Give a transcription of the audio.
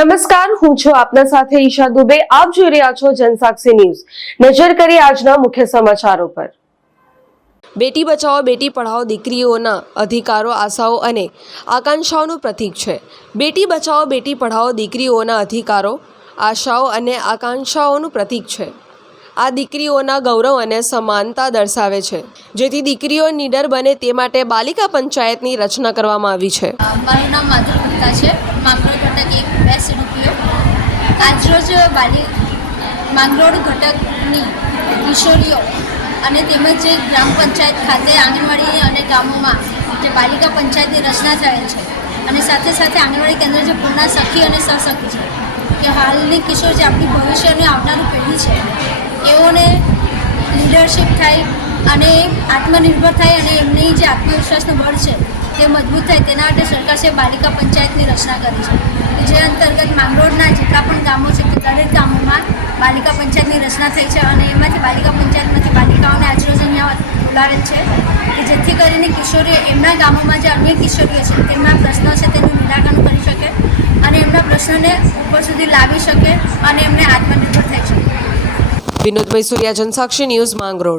નમસ્કાર, હું છું આપના સાથે ઈશા દુબે। આપ જોઈ રહ્યા છો જનસાક્ષી ન્યૂઝ। નજર કરીએ આજના મુખ્ય સમાચારો પર। બેટી બચાવો બેટી પઢાઓ દીકરીઓના અધિકારો, આશાઓ અને આકાંક્ષાઓનું પ્રતીક છે। બેટી બચાવો બેટી પઢાઓ દીકરીઓના અધિકારો, આશાઓ અને આકાંક્ષાઓનું પ્રતીક છે। આ દીકરીઓના ગૌરવ અને સમાનતા દર્શાવે છે, જેથી દીકરીઓ નિડર બને તે માટે બાલિકા પંચાયતની રચના કરવામાં આવી છે। મારું નામ માધુર ગુપ્તા છે। માંગરોળ ઘટક 1 2 સીડીપીઓ। આજરોજ માંગરોળ ઘટકની કિશોરીઓ અને તેમજ જે ગ્રામ પંચાયત ખાતે આંગણવાડી અને ગામોમાં જે બાલિકા પંચાયતની રચના થયેલ છે, અને સાથે સાથે આંગણવાડી કેન્દ્ર જે પૂર્ણા સખી અને સહસખી છે, કે હાલની કિશોર જે આપણી ભવિષ્ય અને આવનારી પેઢી છે, એઓને લીડરશિપ થાય અને આત્મનિર્ભર થાય અને એમની જે આત્મવિશ્વાસનું બળ છે તે મજબૂત થાય, તેના માટે સરકારશ્રીએ બાલિકા પંચાયતની રચના કરી છે, જે અંતર્ગત માંગરોળના જેટલા પણ ગામો છે તે દરેક ગામોમાં બાલિકા પંચાયતની રચના થઈ છે। અને એમાંથી બાલિકા પંચાયતમાંથી બાલિકાઓને આજરોજ અહીંયા બોલાવેલ છે, કે જેથી કરીને કિશોરીઓ એમના ગામોમાં જે અન્ય કિશોરીઓ છે તેમના પ્રશ્નો છે તેનું નિરાકરણ કરી શકે અને એમના પ્રશ્નોને ઉપર સુધી લાવી શકે અને એમને આત્મનિર્ભર થઈ શકે। વિનોદ મૈસુરિયા, જનસાક્ષી ન્યૂઝ, માંગરોળ।